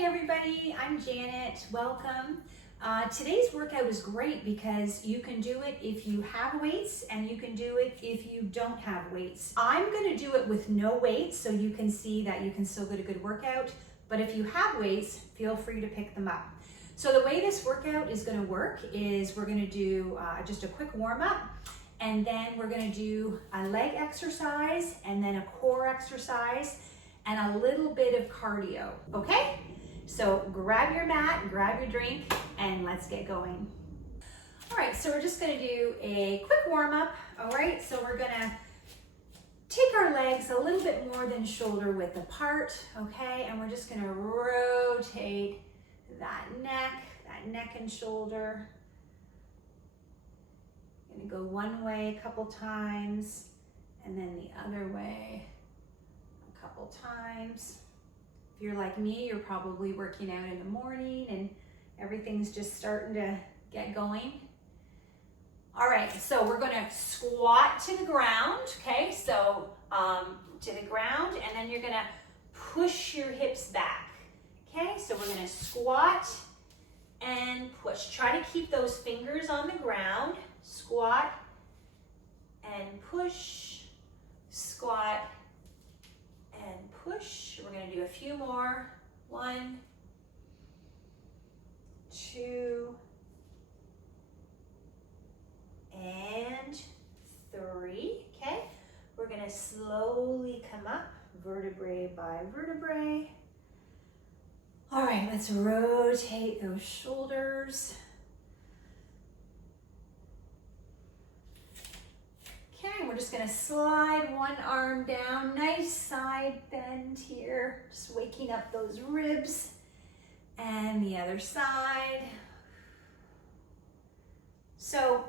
Hey everybody, I'm Janet. Welcome. Today's workout is great because you can do it if you have weights and you can do it if you don't have weights. I'm going to do it with no weights so you can see that you can still get a good workout. But if you have weights, feel free to pick them up. So the way this workout is going to work is we're going to do just a quick warm up, and then we're going to do a leg exercise and then a core exercise and a little bit of cardio, okay? So grab your mat, grab your drink, and let's get going. All right, so we're just gonna do a quick warm up, all right? So we're gonna take our legs a little bit more than shoulder width apart, okay? And we're just gonna rotate that neck and shoulder. Gonna go one way a couple times, and then the other way a couple times. If you're like me, you're probably working out in the morning and everything's just starting to get going. All right, so we're gonna squat to the ground, okay? So to the ground, and then you're gonna push your hips back, okay? So we're gonna squat and push. Try to keep those fingers on the ground. Squat and push, squat and push. We're going to do a few more. 1, 2, and 3. Okay, we're going to slowly come up vertebrae by vertebrae. All right, let's rotate those shoulders. Okay, we're just gonna slide one arm down, nice side bend here, just waking up those ribs, and the other side. So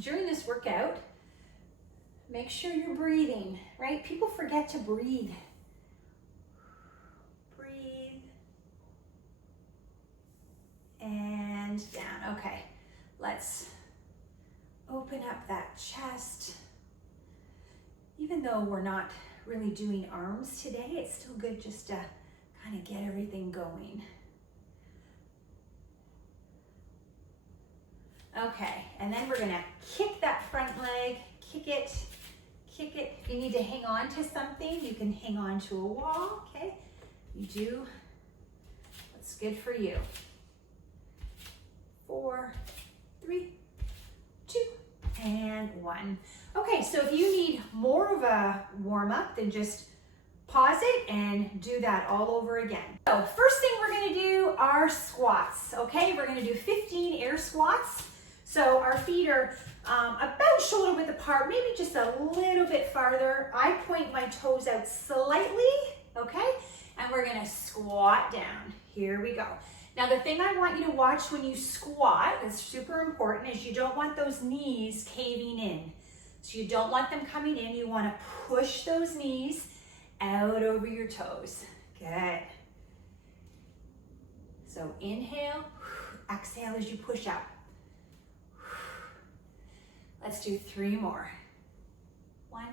during this workout, make sure you're breathing, right? People forget to breathe. Breathe. And down, okay. Let's open up that chest. Even though we're not really doing arms today, it's still good just to kind of get everything going. Okay, and then we're gonna kick that front leg, kick it. If you need to hang on to something, you can hang on to a wall, okay? You do what's good for you. 4, 3, 2, and 1. Okay, so if you need more of a warm up, then just pause it and do that all over again. So first thing we're gonna do are squats, okay? We're gonna do 15 air squats. So our feet are about shoulder width apart, maybe just a little bit farther. I point my toes out slightly, okay? And we're gonna squat down. Here we go. Now the thing I want you to watch when you squat, that's super important, is you don't want those knees caving in. So you don't want them coming in. You want to push those knees out over your toes. Good. So inhale, exhale as you push out. Let's do 3 more. 1,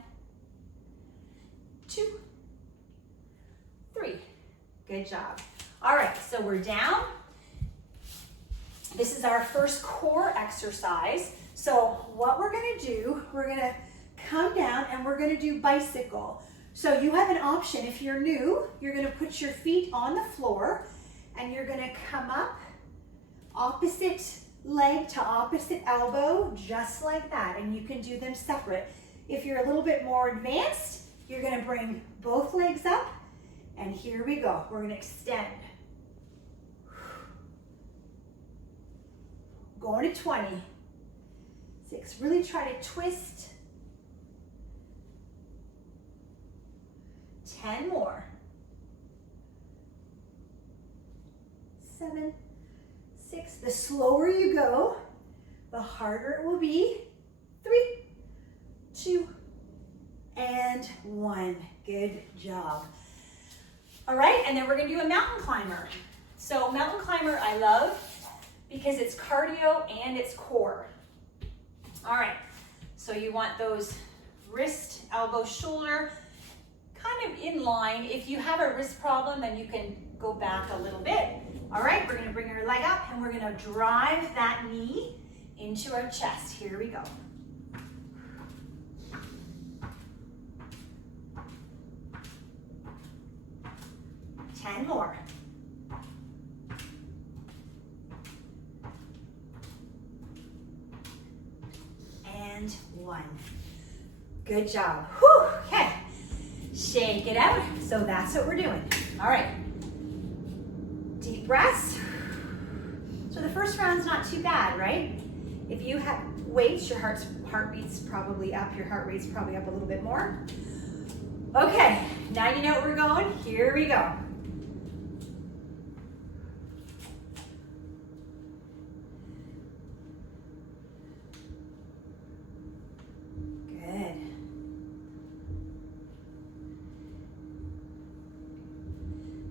2, 3. Good job. All right, so we're down. This is our first core exercise. So what we're gonna do, we're gonna come down and we're gonna do bicycle. So you have an option. If you're new, you're gonna put your feet on the floor and you're gonna come up opposite leg to opposite elbow, just like that. And you can do them separate. If you're a little bit more advanced, you're gonna bring both legs up, and here we go. We're gonna extend. Going to 20. 6, really try to twist. 10 more. 7, 6. The slower you go, the harder it will be. 3, 2, and 1. Good job. All right, and then we're gonna do a mountain climber. So mountain climber I love because it's cardio and it's core. All right, so you want those wrist, elbow, shoulder kind kind of in line. If you have a wrist problem, then you can go back a little bit. All right, we're gonna bring our leg up and we're gonna drive that knee into our chest. Here we go. Ten more. And one. Good job. Whew. Okay. Shake it out. So that's what we're doing. All right. Deep breaths. So the first round's not too bad, right? If you have weights, your heartbeat's probably up, your heart rate's probably up a little bit more. Okay, now you know where we're going. Here we go. Good.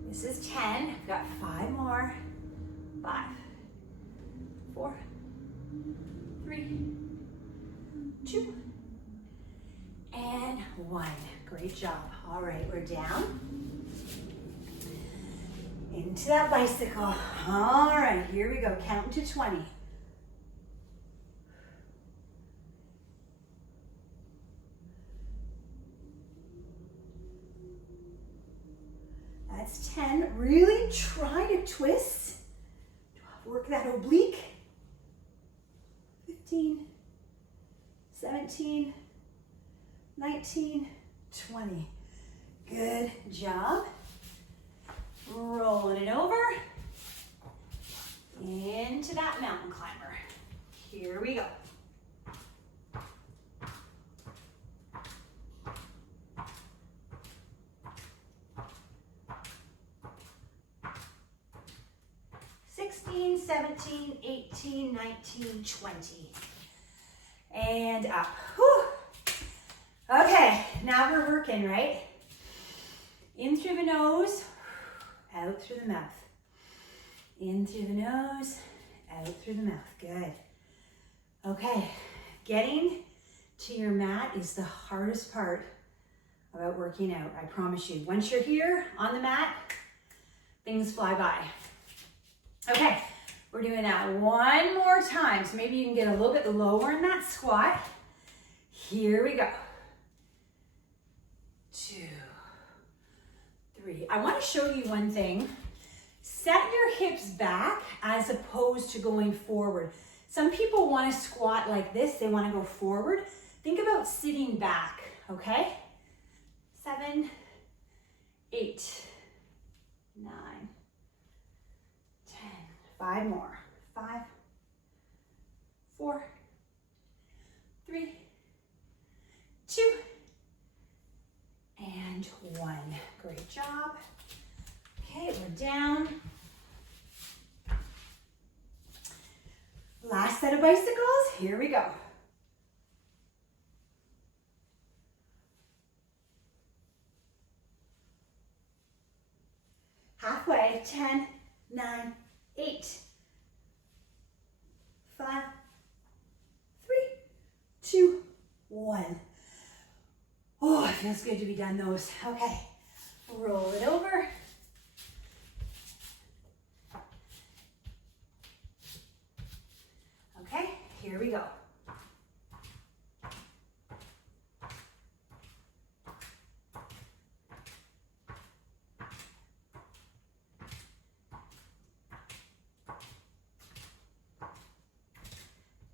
This is 10. I've got 5 more. 5, 4, 3, 2, and 1. Great job. All right, we're down. Into that bicycle. All right, here we go. Count to 20. That's 10. Really try to twist. Work that oblique. 15, 17, 19, 20. Good job. Rolling it over into that mountain climber. Here we go. (16, 17, 18, 19, 20). And up. Whew. Okay, now we're working, right? In through the nose, out through the mouth. In through the nose, out through the mouth. Good. Okay, getting to your mat is the hardest part about working out, I promise you. Once you're here on the mat, things fly by. Okay, we're doing that one more time. So maybe you can get a little bit lower in that squat. Here we go. 2, 3. I want to show you one thing. Set your hips back as opposed to going forward. Some people want to squat like this. They want to go forward. Think about sitting back, okay? 7, 8, 9, 10. 5 more. 5, 4, 3, 2, and 1. Great job. Okay, we're down. Last set of bicycles. Here we go. Halfway. 10, 9, 8, 5, 3, 2, 1. Oh, it feels good to be done those. Okay, roll it over. Okay, here we go.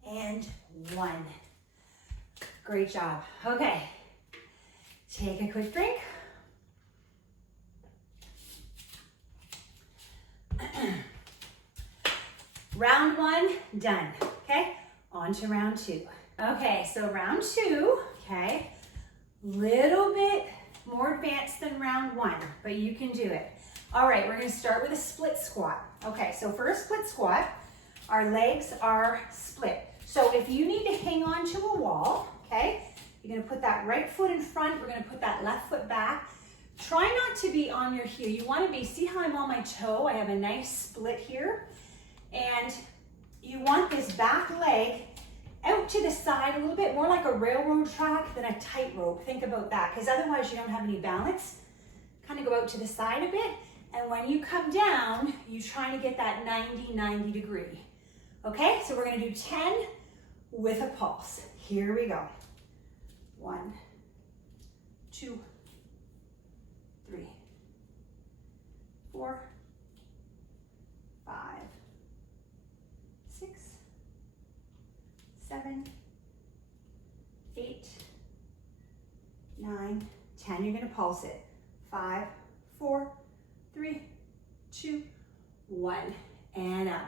And 1. Great job. Okay. Take a quick drink. Round 1, done. Okay, on to round 2. Okay, so round 2, okay, little bit more advanced than round 1, but you can do it. All right, we're gonna start with a split squat. Okay, so for a split squat, our legs are split. So if you need to hang on to a wall, okay, you're gonna put that right foot in front, we're gonna put that left foot back. Try not to be on your heel. You wanna be, see how I'm on my toe? I have a nice split here. And you want this back leg out to the side a little bit, more like a railroad track than a tightrope. Think about that, because otherwise you don't have any balance. kind of go out to the side a bit. And when you come down, you try to get that 90 degree. Okay, so we're gonna do 10 with a pulse. Here we go. 1, 2, 3, 4, 5, 6, 7, 8, 9, 10. You're gonna pulse it. 5, 4, 3, 2, 1, and up.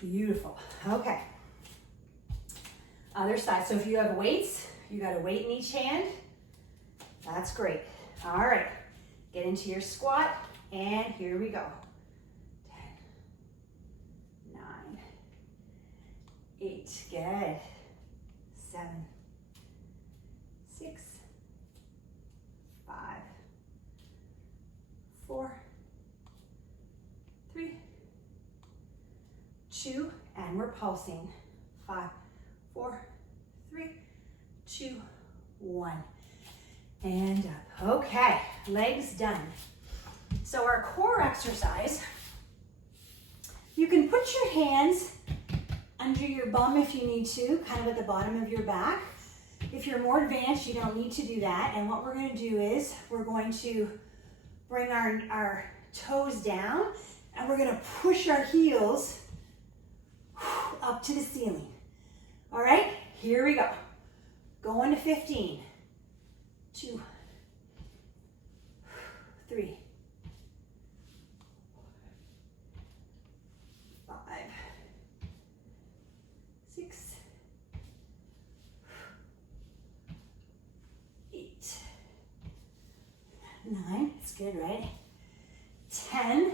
Beautiful. Okay. Other side. So if you have weights, you got a weight in each hand. That's great. All right. Get into your squat, and here we go. 10, 9, 8. Good. 7, 6, 5, 4, 3, 2, and we're pulsing. 5, 4, 3, 2, 1, and up. Okay, legs done. So our core exercise, you can put your hands under your bum if you need to, kind of at the bottom of your back. If you're more advanced, you don't need to do that. And what we're going to do is we're going to bring our toes down, and we're going to push our heels up to the ceiling. All right, here we go. Going to 15. 2, 3, 5, 6, 8, 9. It's good, right? 10.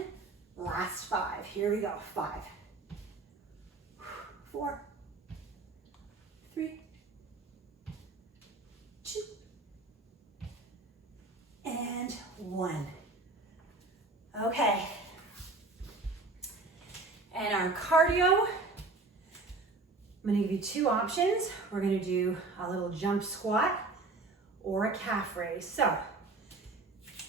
Last 5. Here we go. 5, 4, 3, 2, and 1. Okay. And our cardio, I'm going to give you 2 options. We're going to do a little jump squat or a calf raise. So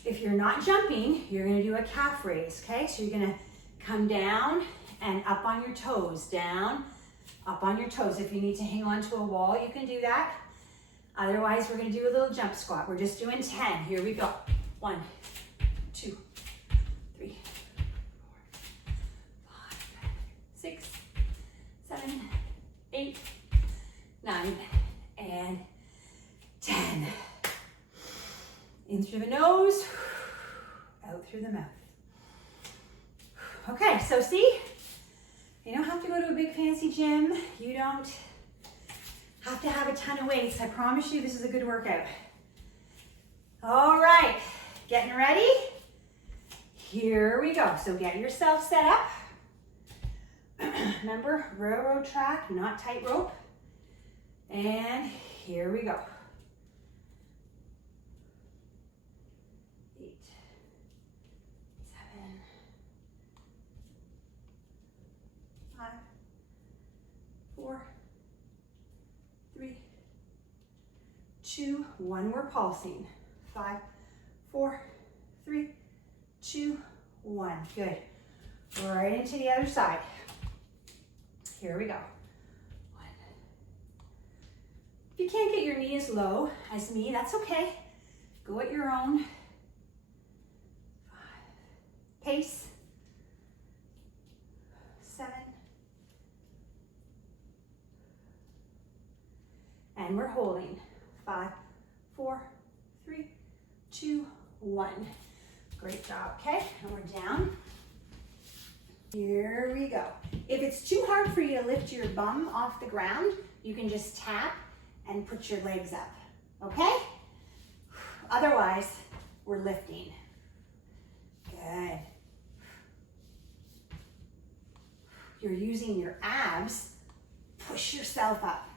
if you're not jumping, you're going to do a calf raise, okay? So you're going to come down and up on your toes, down, up on your toes. If you need to hang on to a wall, you can do that. Otherwise, we're going to do a little jump squat. We're just doing 10. Here we go. 1, 2, 3, 4, 5, 6, 7, 8, 9, and 10. In through the nose, out through the mouth. Okay, so see, you don't have to go to a big fancy gym. You don't have to have a ton of weights. I promise you this is a good workout. All right, getting ready? Here we go. So get yourself set up. Remember, railroad track, not tightrope. And here we go. 8, 7, 5, 4, 3, 2, 1. We're pulsing. 5, 4, 3, 2, 1. Good. Right into the other side. Here we go. 1. If you can't get your knee as low as me, that's okay. Go at your own 5. Pace. 7. And we're holding. 5, 4, 3, 2, 1. Great job, okay? And we're down. Here we go. If it's too hard for you to lift your bum off the ground, you can just tap and put your legs up, okay? Otherwise, we're lifting. Good. You're using your abs. Push yourself up.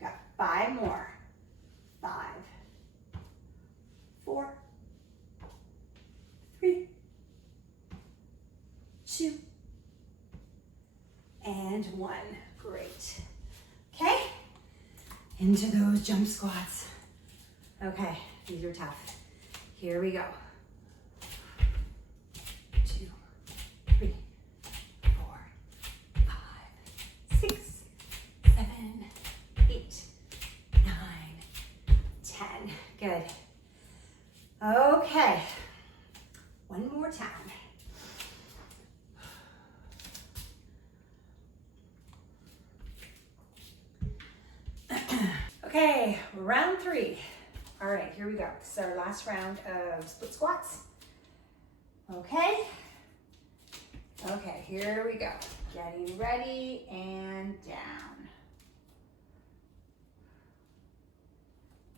Got 5 more. 5, 4, 3, 2, and 1. into those jump squats. Okay, these are tough. Here we go. 2, 3, 4, 5, 6, 7, 8, 9, 10. Good. Okay, one more time. Okay, round 3. All right, here we go. This is our last round of split squats. Okay. Okay, here we go. Getting ready and down.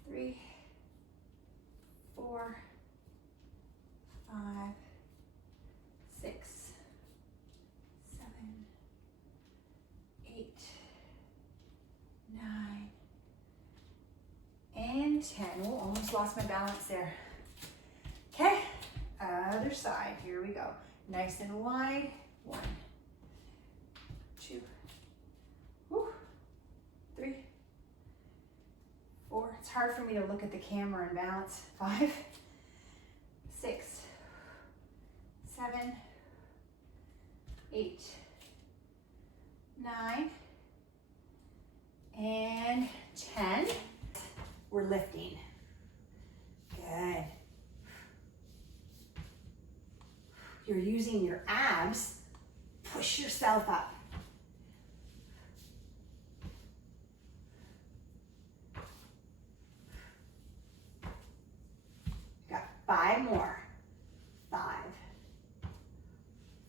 3, 4, 5, 6, 7, 8, 9, and 10. Oh, almost lost my balance there. Okay, other side. Here we go. Nice and wide. 1, 2, 3, 4. It's hard for me to look at the camera and balance. 5, 6, 7, 8, 9, and 10. We're lifting. Good. You're using your abs. Push yourself up. Got 5 more. 5,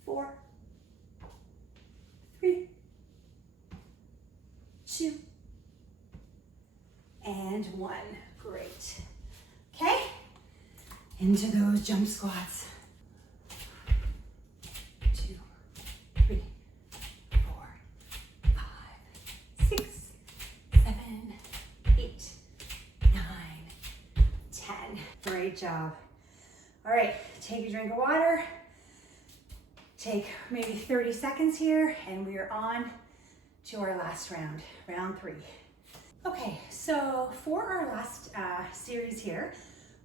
4, 3, 2, and 1. Great. Okay, into those jump squats. 2, 3, 4, 5, 6, 7, 8, 9, 10. Great job. All right, take a drink of water. Take maybe 30 seconds here, and we are on to our last round, round 3. Okay, so for our last series here,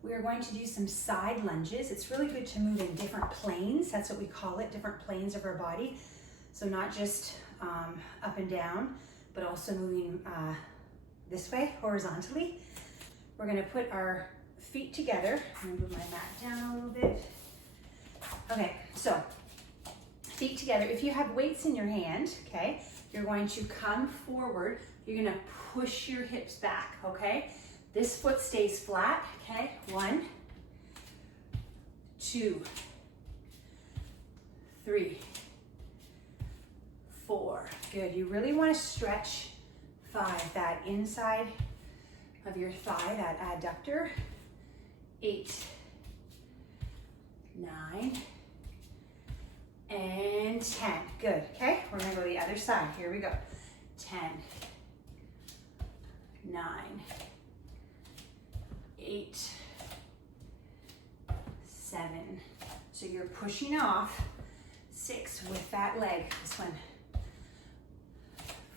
we are going to do some side lunges. It's really good to move in different planes. That's what we call it, different planes of our body. So not just up and down, but also moving this way, horizontally. We're gonna put our feet together. I'm gonna move my mat down a little bit. Okay, so feet together. If you have weights in your hand, okay, you're going to come forward. You're gonna push your hips back, okay? This foot stays flat, okay? 1, 2, 3, 4. Good, you really wanna stretch 5, that inside of your thigh, that adductor. 8, 9, and 10. Good, okay? We're gonna go to the other side. Here we go. 10, 9, 8, 7. So you're pushing off. 6 with that leg. This one.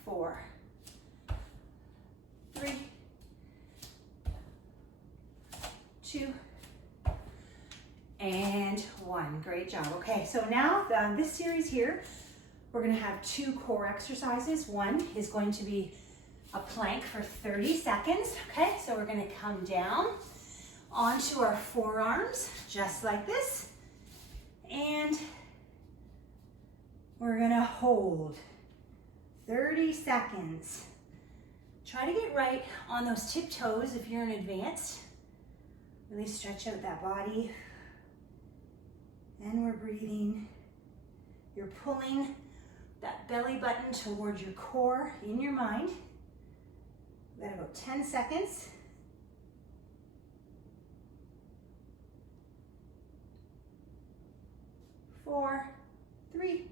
4, 3, 2, and 1. Great job. Okay, so now this series here, we're gonna have 2 core exercises. One is going to be a plank for 30 seconds. Okay, so we're gonna come down onto our forearms, just like this. And we're gonna hold 30 seconds. Try to get right on those tiptoes if you're in advanced. Really stretch out that body. And we're breathing. You're pulling that belly button towards your core in your mind. We've got about 10 seconds. 4, 3,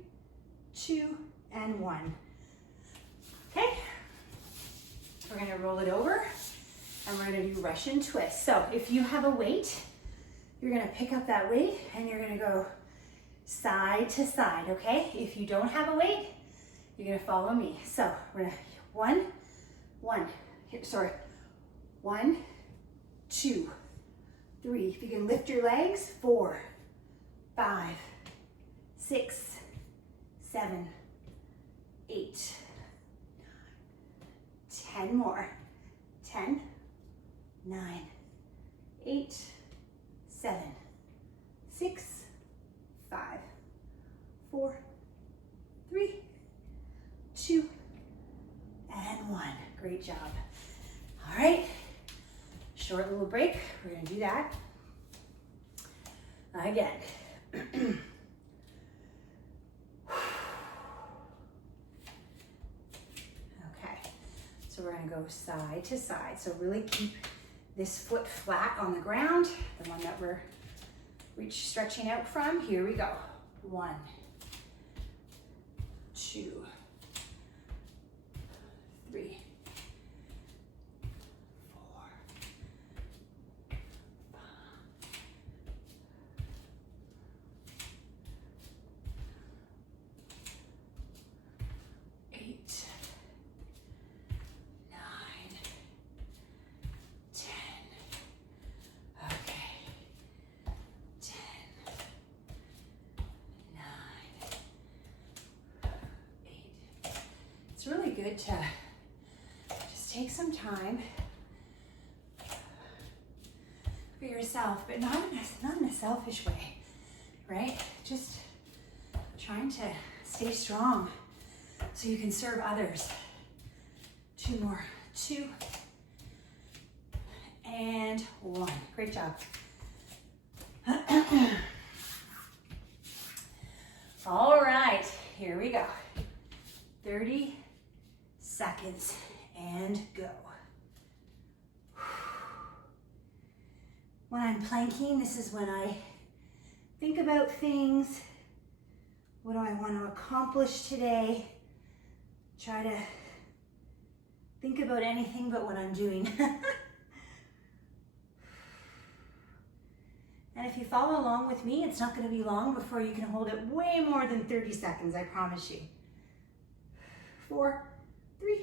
2, and 1. Okay, we're gonna roll it over and we're gonna do Russian twist. So if you have a weight, you're gonna pick up that weight and you're gonna go side to side, okay? If you don't have a weight, you're gonna follow me. So we're gonna, 1, 1. Here, sorry. 1, 2, 3. If you can lift your legs, 4, 5, 6, 7, 8, 10 more. 10, 9, 8, 7, 6, 5, 4, 3, 2, and 1. Great job. All right, short little break. We're gonna do that again. Okay, so we're gonna go side to side. So really keep this foot flat on the ground, the one that we're stretching out from. Here we go. 1, 2, 3, 4, 5, 8, 9, 10. Okay. 10, 9, 8. It's really good to just take some time for yourself, but not in a selfish way, right? Just trying to stay strong so you can serve others. 2 more. 2 and 1. Great job. All right, here we go. 30 seconds and go. When I'm planking, this is when I think about things. What do I want to accomplish today? Try to think about anything but what I'm doing. And if you follow along with me, it's not going to be long before you can hold it way more than 30 seconds, I promise you. 4, 3,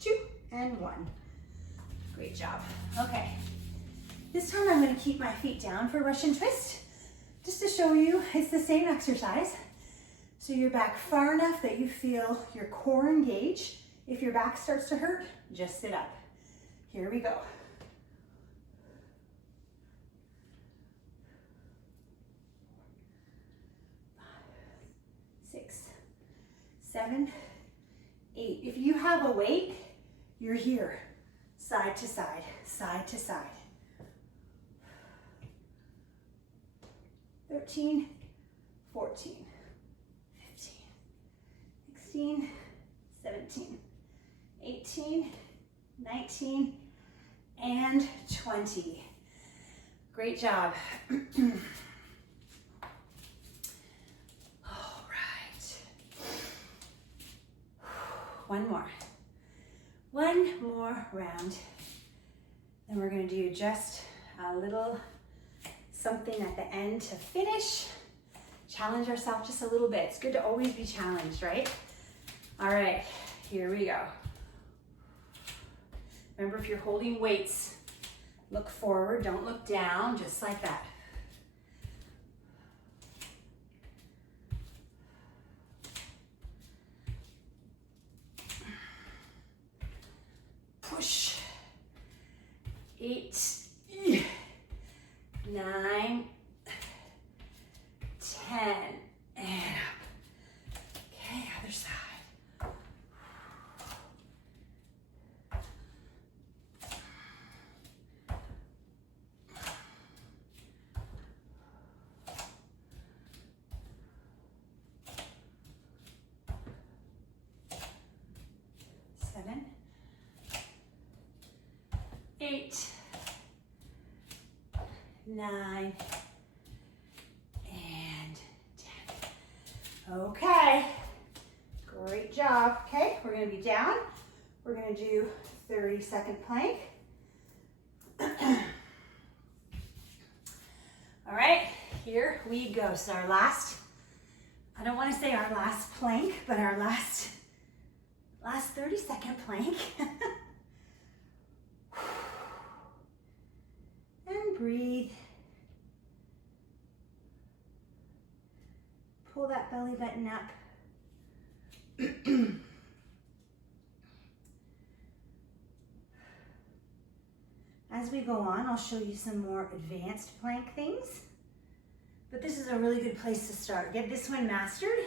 2, and 1. Great job. Okay. This time I'm going to keep my feet down for Russian twist, just to show you it's the same exercise. So you're back far enough that you feel your core engage. If your back starts to hurt, just sit up. Here we go. 6, 7, 8. If you have a weight, you're here, side to side, side to side. 13, 14, 15, 16, 17, 18, 19, and 20. Great job. All right. One more. One more round. Then we're going to do just a little something at the end to finish. Challenge ourselves just a little bit. It's good to always be challenged, right? All right, here we go. Remember, if you're holding weights, look forward, don't look down, just like that. Push. 8, 9, 10, and up. Okay, other side. 7, 8, 9, and 10. Okay, great job. Okay, we're going to be down. We're going to do 30-second plank. All right, here we go. So our last, I don't want to say our last plank, but our last 30-second plank. pull that belly button up. As we go on, I'll show you some more advanced plank things. But this is a really good place to start. Get this one mastered,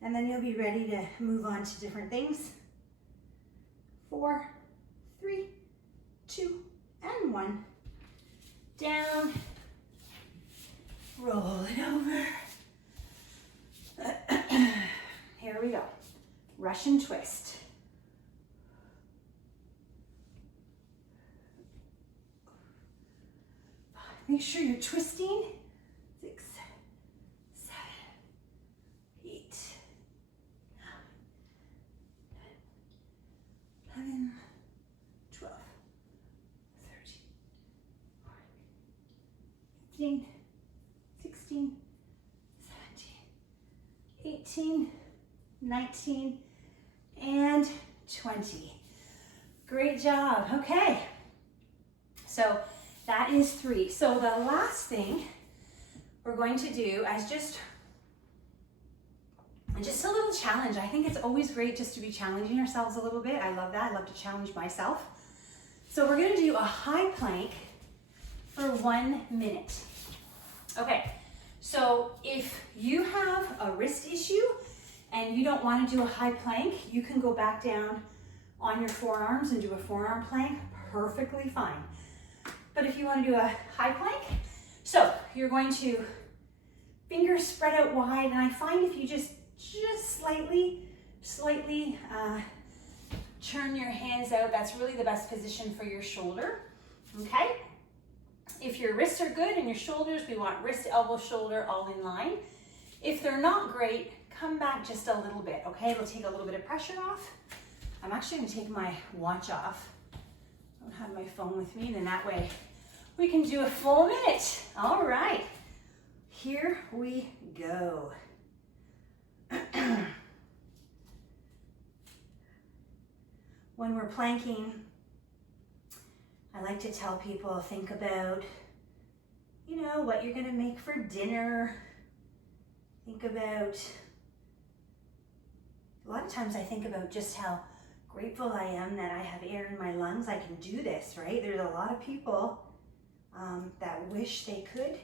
and then you'll be ready to move on to different things. 4, 3, 2, and 1. Down. Roll it over. Here we go. Russian twist. Make sure you're twisting. 6, 7, 8, 9, 11, 12, 13, 14, 15, 16, 17, 18, 19, and 20. Great job. Okay. So that is 3. So the last thing we're going to do as just a little challenge. I think it's always great just to be challenging ourselves a little bit. I love that. I love to challenge myself. So we're going to do a high plank for 1 minute. Okay. So if you have a wrist issue and you don't want to do a high plank, you can go back down on your forearms and do a forearm plank. Perfectly fine. But if you want to do a high plank, so you're going to fingers spread out wide, and I find if you just slightly turn your hands out, that's really the best position for your shoulder, okay? If your wrists are good and your shoulders, we want wrist, elbow, shoulder all in line. If they're not great, come back just a little bit, okay? It'll take a little bit of pressure off. I'm actually going to take my watch off. I don't have my phone with me, then that way we can do a full minute. All right, here we go. When we're planking, I like to tell people, think about, you know, what you're gonna make for dinner. Think about, a lot of times I think about just how grateful I am that I have air in my lungs. I can do this, right? There's a lot of people that wish they could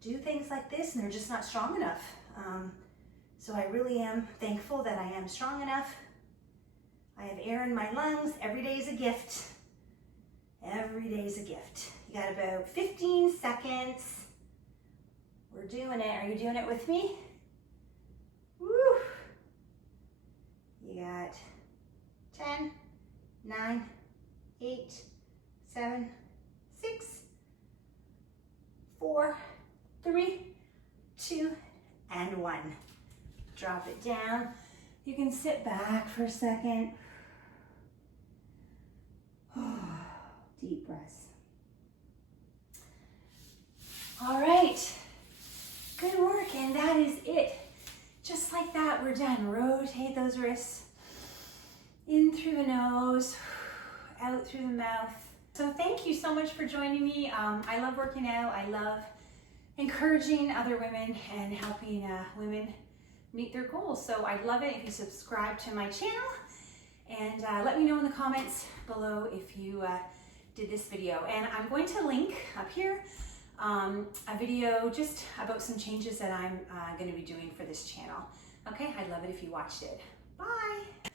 do things like this and they're just not strong enough. So I really am thankful that I am strong enough. I have air in my lungs. Every day is a gift. Every day is a gift. You got about 15 seconds. We're doing it. Are you doing it with me? Woo! You got 10, 9, 8, 7, 6, 4, 3, 2, and 1. Drop it down. You can sit back for a second. Deep breaths. All right. Good work, and that is it. Just like that, we're done. Rotate those wrists in through the nose, out through the mouth. So thank you so much for joining me. I love working out. I love encouraging other women and helping women meet their goals. So I'd love it if you subscribe to my channel, and let me know in the comments below if you did this video. And I'm going to link up here a video just about some changes that I'm going to be doing for this channel. Okay, I'd love it if you watched it. Bye.